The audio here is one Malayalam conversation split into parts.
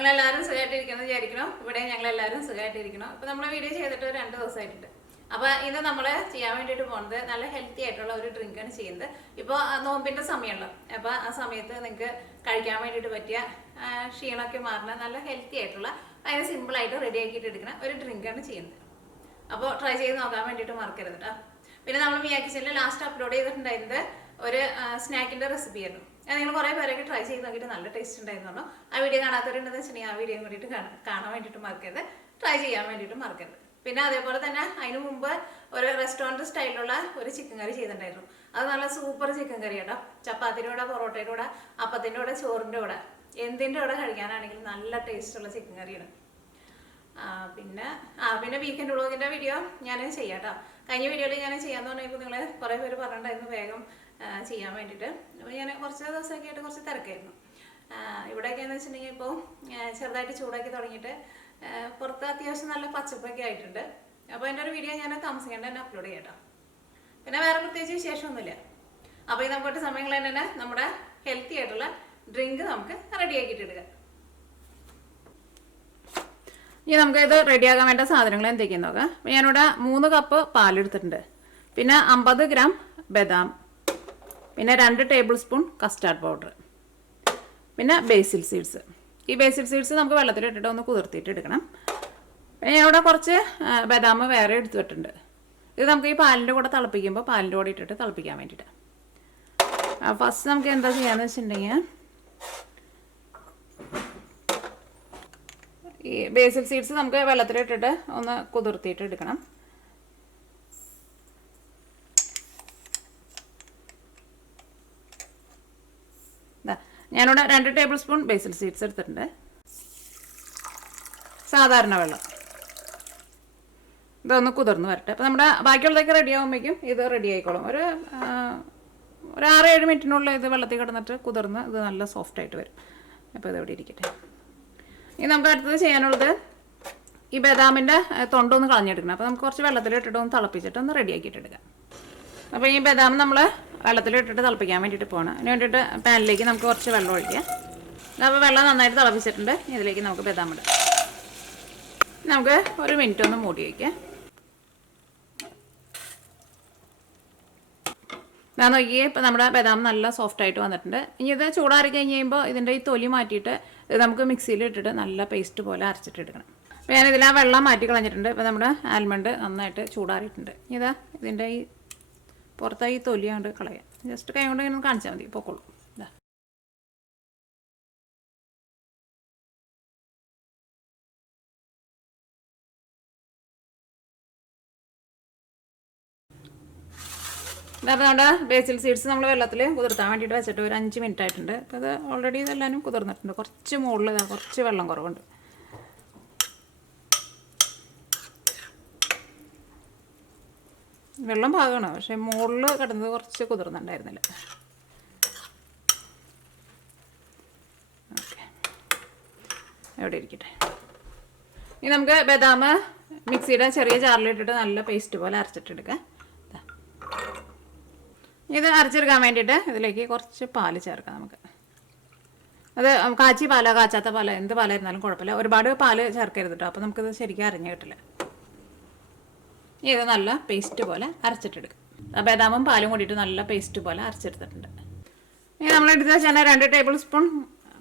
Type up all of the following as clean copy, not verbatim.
നിങ്ങളെല്ലാവരും സുഖമായിട്ടിരിക്കണം വിചാരിക്കണം. ഇവിടെ ഞങ്ങളെല്ലാവരും സുഖമായിട്ടിരിക്കണം. അപ്പോൾ നമ്മൾ വീഡിയോ ചെയ്തിട്ട് 2 ദിവസമായിട്ടുണ്ട്. അപ്പോൾ ഇന്ന് നമ്മൾ ചെയ്യാൻ വേണ്ടിയിട്ട് പോകുന്നത് നല്ല ഹെൽത്തി ആയിട്ടുള്ള ഒരു ഡ്രിങ്കാണ് ചെയ്യുന്നത്. ഇപ്പോൾ നോമ്പിൻ്റെ സമയമുള്ളൂ. അപ്പോൾ ആ സമയത്ത് നിങ്ങൾക്ക് കഴിക്കാൻ വേണ്ടിയിട്ട് പറ്റിയ ക്ഷീണമൊക്കെ മാറുന്ന നല്ല ഹെൽത്തി ആയിട്ടുള്ള അതിന് സിമ്പിളായിട്ട് റെഡി ആക്കിയിട്ട് എടുക്കുന്ന ഒരു ഡ്രിങ്കാണ് ചെയ്യുന്നത്. അപ്പോൾ ട്രൈ ചെയ്ത് നോക്കാൻ വേണ്ടിയിട്ട് മറക്കരുത് കേട്ടോ. പിന്നെ നമ്മൾ മിയാ കിച്ചണിൽ ലാസ്റ്റ് അപ്ലോഡ് ചെയ്തിട്ടുണ്ടായിരുന്നത് ഒരു സ്നാക്കിൻ്റെ റെസിപ്പി ആയിരുന്നു. നിങ്ങൾ കുറേ പേരൊക്കെ ട്രൈ ചെയ്ത് നോക്കിയിട്ട് നല്ല ടേസ്റ്റ് ഉണ്ടായിരുന്നു. ആ വീഡിയോ കാണാത്തവരുണ്ടെന്ന് വെച്ചിട്ടുണ്ടെങ്കിൽ ആ വീഡിയോ കൂടിയിട്ട് കാണാൻ വേണ്ടിയിട്ട് മറക്കരുത്, ട്രൈ ചെയ്യാൻ വേണ്ടിയിട്ട് മറക്കരുത്. പിന്നെ അതേപോലെ തന്നെ അതിന് മുമ്പ് ഒരു റെസ്റ്റോറൻറ്റ് സ്റ്റൈലിലുള്ള ഒരു ചിക്കൻ കറി ചെയ്തിട്ടുണ്ടായിരുന്നു. അത് നല്ല സൂപ്പർ ചിക്കൻ കറി കേട്ടോ. ചപ്പാത്തിൻ്റെ കൂടെ, പൊറോട്ടയുടെ കൂടെ, അപ്പത്തിൻ്റെ കൂടെ, ചോറിൻ്റെ കൂടെ, എന്തിൻ്റെ കൂടെ കഴിക്കാനാണെങ്കിലും നല്ല ടേസ്റ്റുള്ള ചിക്കൻ കറിയാണ്. പിന്നെ വീക്കെൻഡ് വ്ളോഗിൻ്റെ വീഡിയോ ഞാൻ ചെയ്യാം കേട്ടോ. കഴിഞ്ഞ വീഡിയോയിൽ ഞാൻ ചെയ്യാമെന്ന് പറഞ്ഞപ്പോൾ നിങ്ങൾ കുറേ പേര് പറഞ്ഞിട്ടുണ്ടായിരുന്നു വേഗം ചെയ്യാൻ വേണ്ടിയിട്ട്. അപ്പോൾ ഞാൻ കുറച്ച് ദിവസമൊക്കെ ആയിട്ട് കുറച്ച് തിരക്കായിരുന്നു. ഇവിടെയൊക്കെയെന്ന് വെച്ചിട്ടുണ്ടെങ്കിൽ ഇപ്പോൾ ചെറുതായിട്ട് ചൂടാക്കി തുടങ്ങിയിട്ട് പുറത്ത് അത്യാവശ്യം നല്ല പച്ചപ്പൊക്കെ ആയിട്ടുണ്ട്. അപ്പോൾ അതിൻ്റെ ഒരു വീഡിയോ ഞാൻ താമസിക്കേണ്ട തന്നെ അപ്ലോഡ് ചെയ്യാം കേട്ടോ. പിന്നെ വേറെ പ്രത്യേകിച്ച് വിശേഷമൊന്നുമില്ല. അപ്പോൾ ഇത് നമുക്ക് സമയങ്ങൾ തന്നെ നമ്മുടെ ഹെൽത്തി ആയിട്ടുള്ള ഡ്രിങ്ക് നമുക്ക് റെഡിയാക്കിയിട്ട് എടുക്കാം. ഇനി നമുക്ക് ഇത് റെഡിയാക്കാൻ വേണ്ട സാധനങ്ങൾ എന്തൊക്കെയാന്ന് നോക്കാം. അപ്പോൾ ഞാനിവിടെ 3 കപ്പ് പാലെടുത്തിട്ടുണ്ട്. പിന്നെ 50 ഗ്രാം ബദാം, പിന്നെ 2 ടേബിൾ സ്പൂൺ കസ്റ്റാർഡ് പൗഡർ, പിന്നെ ബേസിൽ സീഡ്സ്. ഈ ബേസിൽ സീഡ്സ് നമുക്ക് വെള്ളത്തിലിട്ടിട്ട് ഒന്ന് കുതിർത്തിയിട്ട് എടുക്കണം. പിന്നെ ഞാനിവിടെ കുറച്ച് ബദാം വേറെ എടുത്ത് വെച്ചിട്ടുണ്ട്. ഇത് നമുക്ക് ഈ പാലിൻ്റെ കൂടെ തിളപ്പിക്കുമ്പോൾ പാലിൻ്റെ കൂടെ ഇട്ടിട്ട് തിളപ്പിക്കാൻ വേണ്ടിയിട്ട്. ഫസ്റ്റ് നമുക്ക് എന്താ ചെയ്യാന്ന് വെച്ചിട്ടുണ്ടെങ്കിൽ ഈ ബേസിൽ സീഡ്സ് നമുക്ക് വെള്ളത്തിലിട്ടിട്ട് ഒന്ന് കുതിർത്തിയിട്ട് എടുക്കണം. ഞാനിവിടെ 2 ടേബിൾ സ്പൂൺ ബേസിൽ സീഡ്സ് എടുത്തിട്ടുണ്ട്. സാധാരണ വെള്ളം ഇതൊന്ന് കുതിർന്ന് വരട്ടെ. അപ്പോൾ നമ്മുടെ ബാക്കിയുള്ളതൊക്കെ റെഡി ആകുമ്പോഴേക്കും ഇത് റെഡി ആയിക്കോളും. ഒരു 6-7 മിനിറ്റിനുള്ളിൽ ഇത് വെള്ളത്തിൽ കിടന്നിട്ട് കുതിർന്ന് ഇത് നല്ല സോഫ്റ്റായിട്ട് വരും. അപ്പോൾ ഇതെവിടെ ഇരിക്കട്ടെ. ഇനി നമുക്ക് അടുത്തത് ചെയ്യാനുള്ളത് ഈ ബദാമിൻ്റെ തൊണ്ടൊന്ന് കളഞ്ഞെടുക്കണം. അപ്പോൾ നമുക്ക് കുറച്ച് വെള്ളത്തിലിട്ടിട്ട് ഒന്ന് തിളപ്പിച്ചിട്ട് ഒന്ന് റെഡിയാക്കിയിട്ട് എടുക്കാം. അപ്പോൾ ഈ ബദാം നമ്മൾ വെള്ളത്തിലിട്ടിട്ട് തിളപ്പിക്കാൻ വേണ്ടിയിട്ട് പോകണം. അതിന് വേണ്ടിയിട്ട് പാനിലേക്ക് നമുക്ക് കുറച്ച് വെള്ളം ഒഴിക്കാം. അപ്പോൾ വെള്ളം നന്നായിട്ട് തിളപ്പിച്ചിട്ടുണ്ട്. ഇതിലേക്ക് നമുക്ക് ബദാം ഇടാം. നമുക്ക് 1 മിനിറ്റ് ഒന്ന് മൂടി വയ്ക്കാം. ഞാൻ നോക്കിയേ ഇപ്പോൾ നമ്മുടെ ബദാം നല്ല സോഫ്റ്റായിട്ട് വന്നിട്ടുണ്ട്. ഇനി ഇത് ചൂടാറി കഴിഞ്ഞ് കഴിയുമ്പോൾ ഇതിൻ്റെ ഈ തൊലി മാറ്റിയിട്ട് ഇത് നമുക്ക് മിക്സിയിൽ ഇട്ടിട്ട് നല്ല പേസ്റ്റ് പോലെ അരച്ചിട്ട് എടുക്കണം. അപ്പോൾ ഞാനിതിൽ ആ വെള്ളം മാറ്റി കളഞ്ഞിട്ടുണ്ട്. ഇപ്പോൾ നമ്മുടെ ആൽമണ്ട് നന്നായിട്ട് ചൂടാറിയിട്ടുണ്ട്. ഇതാ ഇതിൻ്റെ ഈ പുറത്തായി തൊലി കൊണ്ട് കളയാം. ജസ്റ്റ് കൈ കൊണ്ട് ഇങ്ങനെ കാണിച്ചാൽ മതി, പൊക്കോളൂ. ഇതാ അപ്പോൾ നമ്മുടെ ബേസിൽ സീഡ്സ് നമ്മൾ വെള്ളത്തിൽ കുതിർത്താൻ വേണ്ടിയിട്ട് വെച്ചിട്ട് ഒരു 5 മിനിറ്റ് ആയിട്ടുണ്ട്. അപ്പോൾ അത് ഓൾറെഡി ഇതെല്ലാവരും കുതിർന്നിട്ടുണ്ട്. കുറച്ച് മുകളിൽ കുറച്ച് വെള്ളം കുറവുണ്ട്. വെള്ളം പാകമാണ്, പക്ഷേ മുകളിൽ കിടന്നത് കുറച്ച് കുതിർന്നുണ്ടായിരുന്നില്ല. ഓക്കെ, എവിടെ ഇരിക്കട്ടെ. ഇനി നമുക്ക് ബദാം മിക്സിയുടെ ചെറിയ ജാറിലിട്ടിട്ട് നല്ല പേസ്റ്റ് പോലെ അരച്ചിട്ടെടുക്കാം. ഇത് അരച്ചെടുക്കാൻ വേണ്ടിയിട്ട് ഇതിലേക്ക് കുറച്ച് പാല് ചേർക്കാം. നമുക്ക് അത് കാച്ചി പാലോ കാച്ചാത്ത പാലോ എന്ത് പാലായിരുന്നാലും കുഴപ്പമില്ല. ഒരുപാട് പാല് ചേർക്കരുത് കേട്ടോ. അപ്പോൾ നമുക്കിത് ശരിക്കും അരഞ്ഞ് കിട്ടില്ല. ഇത് നല്ല പേസ്റ്റ് പോലെ അരച്ചിട്ടെടുക്കും. ബദാമും പാലും കൂടിയിട്ട് നല്ല പേസ്റ്റ് പോലെ അരച്ചെടുത്തിട്ടുണ്ട്. ഇനി നമ്മളെടുത്ത് വെച്ചാൽ 2 ടേബിൾ സ്പൂൺ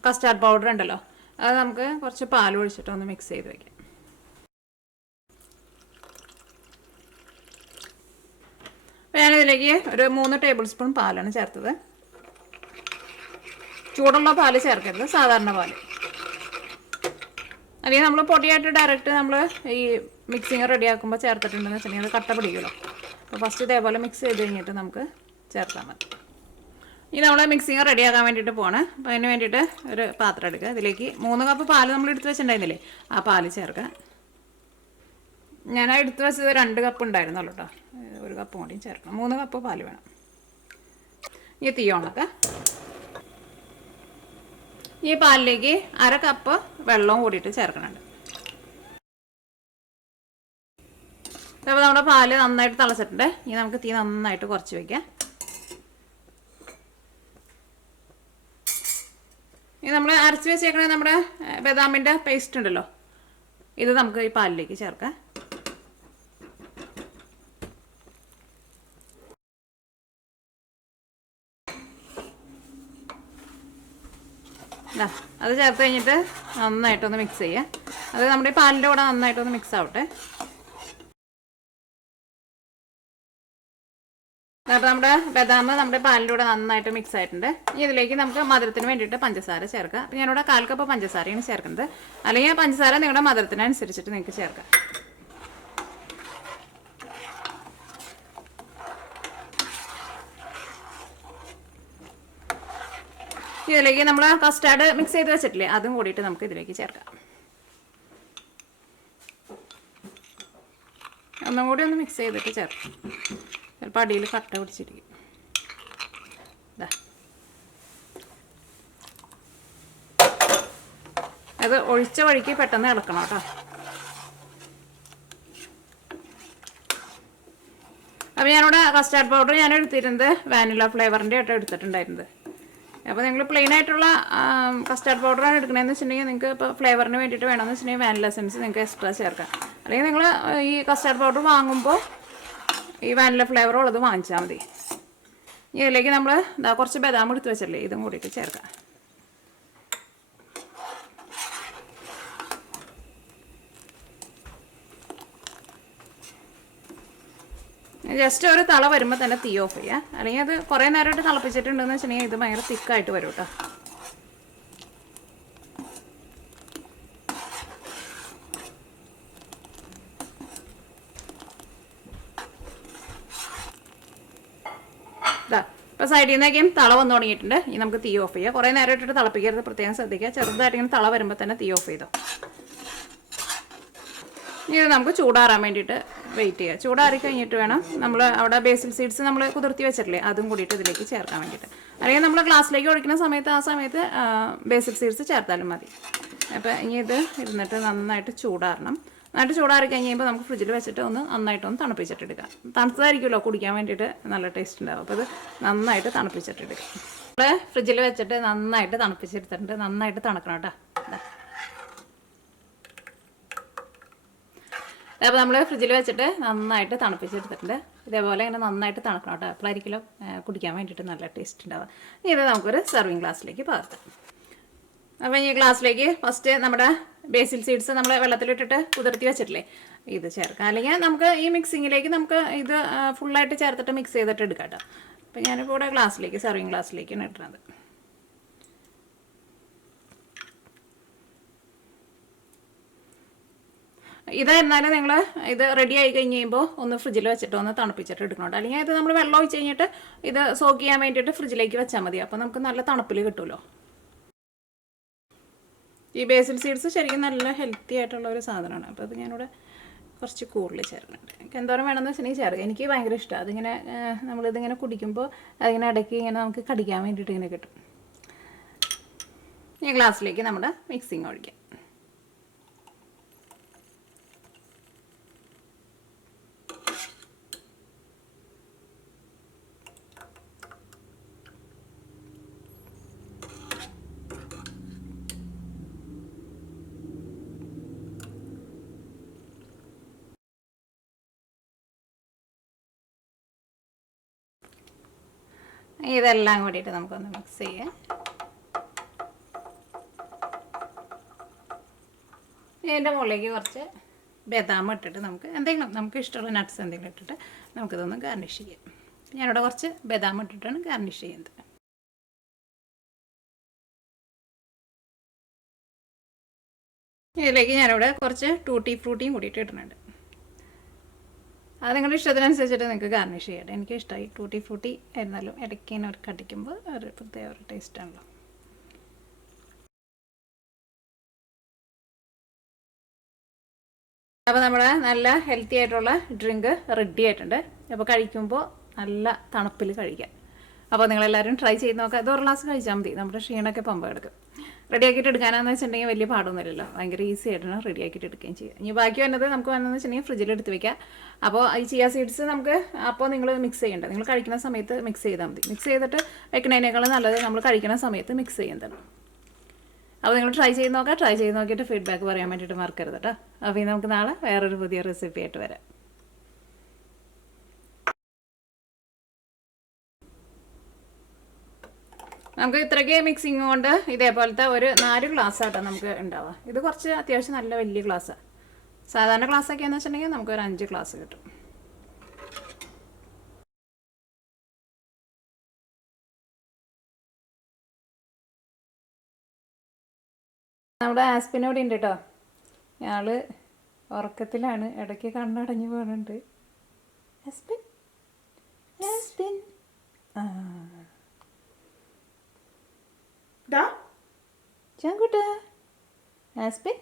കസ്റ്റാർഡ് പൗഡർ ഉണ്ടല്ലോ, അത് നമുക്ക് കുറച്ച് പാൽ ഒഴിച്ചിട്ട് ഒന്ന് മിക്സ് ചെയ്ത് വയ്ക്കാം. ഞാനിതിലേക്ക് ഒരു 3 ടേബിൾ സ്പൂൺ പാലാണ് ചേർത്തത്. ചൂടുള്ള പാല് ചേർക്കരുത്, സാധാരണ പാല്. അല്ലെങ്കിൽ നമ്മൾ പൊടിയായിട്ട് ഡയറക്റ്റ് നമ്മൾ ഈ മിക്സിങ് റെഡിയാക്കുമ്പോൾ ചേർത്തിട്ടുണ്ടെന്ന് വെച്ചിട്ടുണ്ടെങ്കിൽ അത് കട്ട പിടിക്കുമല്ലോ. അപ്പോൾ ഫസ്റ്റ് ഇതേപോലെ മിക്സ് ചെയ്ത് കഴിഞ്ഞിട്ട് നമുക്ക് ചേർത്താൽ മതി. ഇനി നമ്മൾ മിക്സിങ് റെഡിയാക്കാൻ വേണ്ടിയിട്ട് പോകണം. അപ്പോൾ അതിന് വേണ്ടിയിട്ട് ഒരു പാത്രം എടുക്കുക. ഇതിലേക്ക് 3 കപ്പ് പാല് നമ്മൾ എടുത്ത് വെച്ചിട്ടുണ്ടായിരുന്നില്ലേ, ആ പാല് ചേർക്കുക. ഞാൻ എടുത്ത് വെച്ചത് 2 കപ്പ് ഉണ്ടായിരുന്നല്ലോ കേട്ടോ. 1 കപ്പ് കൂടിയും ചേർക്കണം. 3 കപ്പ് പാല് വേണം. ഈ തീ ഉണക്കുക. ഈ പാലിലേക്ക് 1/2 കപ്പ് വെള്ളവും കൂടിയിട്ട് ചേർക്കണുണ്ട്. അപ്പോൾ നമ്മുടെ പാല് നന്നായിട്ട് തിളച്ചിട്ടുണ്ട്. ഇനി നമുക്ക് തീ നന്നായിട്ട് കുറച്ച് വയ്ക്കാം. ഇനി നമ്മൾ അരച്ച് വെച്ചേക്കണ നമ്മുടെ ബദാമിൻ്റെ പേസ്റ്റ് ഉണ്ടല്ലോ, ഇത് നമുക്ക് ഈ പാലിലേക്ക് ചേർക്കാം. അത് ചേർത്ത് കഴിഞ്ഞിട്ട് നന്നായിട്ടൊന്ന് മിക്സ് ചെയ്യുക. അത് നമ്മുടെ ഈ പാലിൻ്റെ കൂടെ നന്നായിട്ടൊന്ന് മിക്സ് ആവട്ടെ. അപ്പോൾ നമ്മുടെ ബദാം നമ്മുടെ പാലിൻ്റെ കൂടെ നന്നായിട്ട് മിക്സ് ആയിട്ടുണ്ട്. ഇനി ഇതിലേക്ക് നമുക്ക് മധുരത്തിന് വേണ്ടിയിട്ട് പഞ്ചസാര ചേർക്കാം. അപ്പോൾ ഞാനിവിടെ 1/4 കപ്പ് പഞ്ചസാരയാണ് ചേർക്കുന്നത്. അല്ലെങ്കിൽ പഞ്ചസാര നിങ്ങളുടെ മധുരത്തിനനുസരിച്ചിട്ട് നിങ്ങൾക്ക് ചേർക്കാം. ഇതിലേക്ക് നമ്മൾ കസ്റ്റാർഡ് മിക്സ് ചെയ്ത് വെച്ചിട്ടില്ലേ, അതും കൂടിയിട്ട് നമുക്ക് ഇതിലേക്ക് ചേർക്കാം. ഒന്നും കൂടി ഒന്ന് മിക്സ് ചെയ്തിട്ട് ചേർക്കാം. ചിലപ്പോൾ അടിയിൽ കട്ട പിടിച്ചിരിക്കും. അത് ഒഴിച്ച വഴിക്ക് പെട്ടെന്ന് ഇളക്കണം കേട്ടോ. അപ്പോൾ ഞാനിവിടെ കസ്റ്റാർഡ് പൗഡർ ഞാൻ എടുത്തിരുന്നത് വാനില ഫ്ലേവറിൻ്റെ ആയിട്ട് എടുത്തിട്ടുണ്ടായിരുന്നത്. അപ്പോൾ നിങ്ങൾ പ്ലെയിൻ ആയിട്ടുള്ള കസ്റ്റാർഡ് പൗഡറാണ് എടുക്കണമെന്ന് വെച്ചിട്ടുണ്ടെങ്കിൽ നിങ്ങൾക്ക് ഇപ്പോൾ ഫ്ലേവറിന് വേണ്ടിയിട്ട് വേണമെന്ന് വെച്ചിട്ടുണ്ടെങ്കിൽ വാനില എസൻസ് നിങ്ങൾക്ക് എക്സ്ട്രാ ചേർക്കാം. അല്ലെങ്കിൽ നിങ്ങൾ ഈ കസ്റ്റാർഡ് പൗഡർ വാങ്ങുമ്പോൾ ഈ വാനില ഫ്ലേവർ ഉള്ളത് വാങ്ങിച്ചാൽ മതി. ഇതിലേക്ക് നമ്മൾ കുറച്ച് ബദാം എടുത്ത് വെച്ചല്ലേ, ഇതും കൂടിയിട്ട് ചേർക്കാം. ജസ്റ്റ് ഒരു തള വരുമ്പോൾ തന്നെ തീ ഓഫ് ചെയ്യുക. അല്ലെങ്കിൽ അത് കുറേ നേരമായിട്ട് തിളപ്പിച്ചിട്ടുണ്ടെന്ന് വെച്ചിട്ടുണ്ടെങ്കിൽ ഇത് ഭയങ്കര തിക്കായിട്ട് വരും കേട്ടോ. ഇപ്പോൾ സൈഡിൽ നിന്നൊക്കെയും തള വന്നു തുടങ്ങിയിട്ടുണ്ട്. ഇനി നമുക്ക് തീ ഓഫ് ചെയ്യുക. കുറേ നേരം ഇട്ടിട്ട് തിളപ്പിക്കരുത്, പ്രത്യേകം ശ്രദ്ധിക്കുക. ചെറുതായിട്ട് ഇങ്ങനെ തള വരുമ്പോൾ തന്നെ തീ ഓഫ് ചെയ്തോ. ഇനി ഇത് നമുക്ക് ചൂടാറാൻ വേണ്ടിയിട്ട് വെയിറ്റ് ചെയ്യുക. ചൂടാറി കഴിഞ്ഞിട്ട് വേണം നമ്മൾ അവിടെ ബേസിൽ സീഡ്സ് നമ്മൾ കുതിർത്തി വെച്ചിട്ടില്ലേ, അതും കൂടിയിട്ട് ഇതിലേക്ക് ചേർക്കാൻ വേണ്ടിയിട്ട്. അല്ലെങ്കിൽ നമ്മൾ ഗ്ലാസ്സിലേക്ക് ഒഴിക്കുന്ന സമയത്ത് ആ സമയത്ത് ബേസിൽ സീഡ്സ് ചേർത്താലും മതി. അപ്പോൾ ഇനി ഇത് ഇരുന്നിട്ട് നന്നായിട്ട് ചൂടാറണം. നന്നായിട്ട് ചൂടാറി കഴിയുമ്പോൾ നമുക്ക് ഫ്രിഡ്ജിൽ വെച്ചിട്ട് നന്നായിട്ടൊന്ന് തണുപ്പിച്ചിട്ടെടുക്കാം. തണുത്തതായിരിക്കുമല്ലോ കുടിക്കാൻ വേണ്ടിയിട്ട് നല്ല ടേസ്റ്റ് ഉണ്ടാവും. അപ്പോൾ അത് നന്നായിട്ട് തണുപ്പിച്ചിട്ടെടുക്കാം. നമ്മൾ ഫ്രിഡ്ജിൽ വെച്ചിട്ട് നന്നായിട്ട് തണുപ്പിച്ചെടുത്തിട്ടുണ്ട്. നന്നായിട്ട് തണുക്കണം കേട്ടോ. അപ്പോൾ നമ്മൾ ഫ്രിഡ്ജിൽ വെച്ചിട്ട് നന്നായിട്ട് തണുപ്പിച്ചെടുത്തിട്ടുണ്ട്. ഇതേപോലെ ഇങ്ങനെ നന്നായിട്ട് തണുക്കണം കേട്ടോ. അപ്പോഴായിരിക്കും കുടിക്കാൻ വേണ്ടിയിട്ട് നല്ല ടേസ്റ്റ് ഉണ്ടാവുക. ഇത് നമുക്കൊരു സെർവിങ് ഗ്ലാസ്സിലേക്ക് പകർത്താം. അപ്പോൾ ഈ ഗ്ലാസ്സിലേക്ക് ഫസ്റ്റ് നമ്മുടെ ബേസിൽ സീഡ്സ് നമ്മൾ വെള്ളത്തിലിട്ടിട്ട് കുതിർത്തി വെച്ചിട്ടില്ലേ, ഇത് ചേർക്കാം. അല്ലെങ്കിൽ നമുക്ക് ഈ മിക്സിങ്ങിലേക്ക് നമുക്ക് ഇത് ഫുള്ളായിട്ട് ചേർത്തിട്ട് മിക്സ് ചെയ്തിട്ട് എടുക്കാം കേട്ടോ. അപ്പോൾ ഞാനിപ്പോൾ ഇവിടെ ഗ്ലാസ്സിലേക്ക് സെർവിങ് ഗ്ലാസ്സിലേക്കാണ് ഇടുന്നത്. ഇതായിരുന്നാലും നിങ്ങൾ ഇത് റെഡി ആയി കഴിഞ്ഞ് കഴിയുമ്പോൾ ഒന്ന് ഫ്രിഡ്ജിൽ വെച്ചിട്ട് ഒന്ന് തണുപ്പിച്ചിട്ട് എടുക്കണോട്ടോ. അല്ലെങ്കിൽ ഇത് നമ്മൾ വെള്ളം ഒഴിച്ച് കഴിഞ്ഞിട്ട് ഇത് സോക്ക് ചെയ്യാൻ വേണ്ടിയിട്ട് ഫ്രിഡ്ജിലേക്ക് വെച്ചാൽ മതി. അപ്പോൾ നമുക്ക് നല്ല തണുപ്പിൽ കിട്ടുമല്ലോ. ഈ ബേസിൽ സീഡ്സ് ശരിക്കും നല്ല ഹെൽത്തി ആയിട്ടുള്ള ഒരു സാധനമാണ്. അപ്പോൾ അത് ഞാനിവിടെ കുറച്ച് കൂടുതൽ ചേർക്കുന്നുണ്ട്. എനിക്ക് എന്തോരം വേണമെന്ന് വെച്ചിട്ടുണ്ടെങ്കിൽ ചേർക്കുക. എനിക്ക് ഭയങ്കര ഇഷ്ടമാണ്. അതിങ്ങനെ നമ്മളിതിങ്ങനെ കുടിക്കുമ്പോൾ അതിങ്ങനെ ഇടയ്ക്ക് ഇങ്ങനെ നമുക്ക് കടിക്കാൻ വേണ്ടിയിട്ട് ഇങ്ങനെ കിട്ടും. ഈ ഗ്ലാസ്സിലേക്ക് നമ്മുടെ മിക്സിങ് ഒഴിക്കാം. ഇതെല്ലാം കൂടിയിട്ട് നമുക്കൊന്ന് മിക്സ് ചെയ്യാം. ഇതിൻ്റെ മുകളിലേക്ക് കുറച്ച് ബദാം ഇട്ടിട്ട് നമുക്ക് ഇഷ്ടമുള്ള നട്ട്സ് എന്തെങ്കിലും ഇട്ടിട്ട് നമുക്കിതൊന്ന് ഗാർണിഷ് ചെയ്യാം. ഞാനിവിടെ കുറച്ച് ബദാം ഇട്ടിട്ടാണ് ഗാർണിഷ് ചെയ്യുന്നത്. ഇതിലേക്ക് ഞാനിവിടെ കുറച്ച് ടൂട്ടി ഫ്രൂട്ടിയും കൂടിയിട്ട് ഇടുന്നുണ്ട്. അത് നിങ്ങളുടെ ഇഷ്ടത്തിനനുസരിച്ചിട്ട് നിങ്ങൾക്ക് ഗാർണിഷ് ചെയ്യട്ടെ. എനിക്ക് ഇഷ്ടമായി ടൂട്ടി ഫ്രൂട്ടി ആയിരുന്നാലും ഇടയ്ക്ക് ഇങ്ങനെ ഒരു കടിക്കുമ്പോൾ ഒരു പ്രത്യേക ഒരു ടേസ്റ്റാണല്ലോ. അപ്പോൾ നമ്മുടെ നല്ല ഹെൽത്തി ആയിട്ടുള്ള ഡ്രിങ്ക് റെഡി ആയിട്ടുണ്ട്. അപ്പോൾ കഴിക്കുമ്പോൾ നല്ല തണുപ്പിൽ കഴിക്കാം. അപ്പോൾ നിങ്ങളെല്ലാവരും ട്രൈ ചെയ്ത് നോക്കുക. ഇത് ഒരു ഗ്ലാസ് കഴിച്ചാൽ മതി. നമ്മുടെ ക്ഷീണമൊക്കെ പമ്പ എടുക്കും. റെഡിയാക്കിയിട്ട് എടുക്കാനാണെന്ന് വെച്ചിട്ടുണ്ടെങ്കിൽ വലിയ പാടൊന്നുമില്ലല്ലോ. ഭയങ്കര ഈസി ആയിട്ടാണ് റെഡിയാക്കിയിട്ട് എടുക്കുകയും ചെയ്യുക. ഇനി ബാക്കി വന്നത് നമുക്ക് വന്നതെന്ന് വെച്ചിട്ടുണ്ടെങ്കിൽ ഫ്രിഡ്ജിൽ എടുത്ത് വെക്കാം. അപ്പോൾ ഈ ചിയ സീഡ്സ് നമുക്ക് അപ്പോൾ നിങ്ങൾ മിക്സ് ചെയ്യേണ്ടത് നിങ്ങൾ കഴിക്കുന്ന സമയത്ത് മിക്സ് ചെയ്താൽ മതി. മിക്സ് ചെയ്തിട്ട് വെക്കുന്നതിനേക്കാളും നല്ലത് നമ്മൾ കഴിക്കുന്ന സമയത്ത് മിക്സ് ചെയ്യുന്നതാണ്. അപ്പോൾ നിങ്ങൾ ട്രൈ ചെയ്ത് നോക്കാം. ട്രൈ ചെയ്ത് നോക്കിയിട്ട് ഫീഡ്ബാക്ക് പറയാൻ വേണ്ടിയിട്ട് മറക്കരുത് കേട്ടോ. അപ്പോൾ ഇനി നമുക്ക് നാളെ വേറൊരു പുതിയ റെസിപ്പി ആയിട്ട് വരാം. നമുക്ക് ഇത്രയ്ക്ക് മിക്സിങ് കൊണ്ട് ഇതേപോലത്തെ ഒരു 4 ഗ്ലാസ് ആട്ടോ നമുക്ക് ഉണ്ടാവുക. ഇത് കുറച്ച് അത്യാവശ്യം നല്ല വലിയ ഗ്ലാസ്സാണ്. സാധാരണ ഗ്ലാസ്സൊക്കെ എന്ന് വെച്ചിട്ടുണ്ടെങ്കിൽ നമുക്ക് ഒരു 5 ഗ്ലാസ് കിട്ടും. നമ്മുടെ ആസ്പിനോടെ ഉണ്ട് കേട്ടോ. ഞങ്ങൾ ഉറക്കത്തിലാണ്, ഇടയ്ക്ക് കണ്ണടഞ്ഞ് പോകുന്നുണ്ട്. ആസ്പിൻ ആസ്പിൻ ചാങ്കുട്ട ആസ്പിൻ.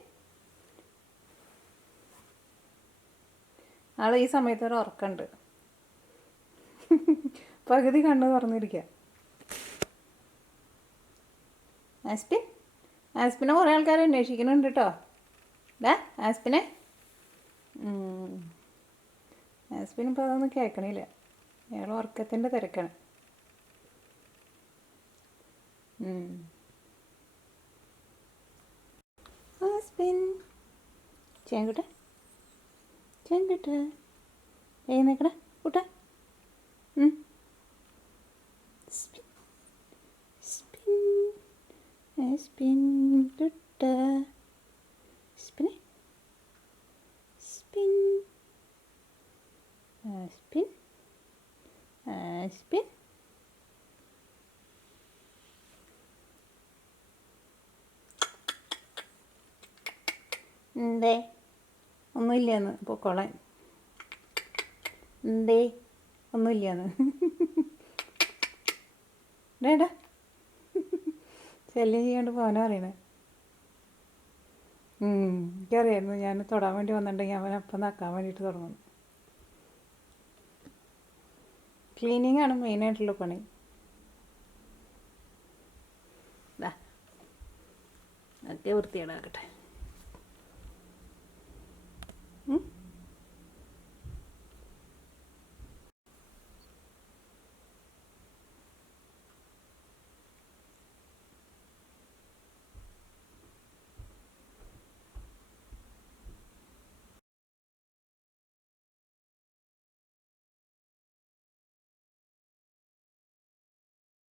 ആൾ ഈ സമയത്ത് ഒരു ഉറക്കമുണ്ട്. പകുതി കണ്ണ് തുറന്നിരിക്കുക. ആസ്പിൻ ആസ്പിനെ കുറേ ആൾക്കാർ അന്വേഷിക്കുന്നുണ്ട് കേട്ടോ. ആസ്പിനെ ആസ്പിനിപ്പോൾ അതൊന്നും കേൾക്കണില്ല. അയാൾ ഉറക്കത്തിൻ്റെ തിരക്കാണ്. ആസ്പിൻ ചേങ്കുട്ട ചേങ്കുട്ട എഴുന്നേക്കട കൂട്ട. സ്പിൻ സ്പിൻ ആസ്പിൻ കുട്ട സ്പിൻ സ്പിൻ ആസ്പിൻ ആസ്പിൻ. എന്തേ ഒന്നുമില്ലയെന്ന് പൊക്കോളാൻ. എന്തേ ഒന്നുമില്ലയെന്ന് ഡേടാ ശല്യം ചെയ്യാണ്ട് പോകാനോ അറിയണേ. എനിക്കറിയായിരുന്നു ഞാൻ തൊടാൻ വേണ്ടി വന്നിട്ടുണ്ടെങ്കിൽ അവനപ്പം നക്കാൻ വേണ്ടിയിട്ട് തുടങ്ങുന്നു. ക്ലീനിങ് ആണ് മെയിനായിട്ടുള്ള പണി. ഒക്കെ വൃത്തികേടാക്കട്ടെ.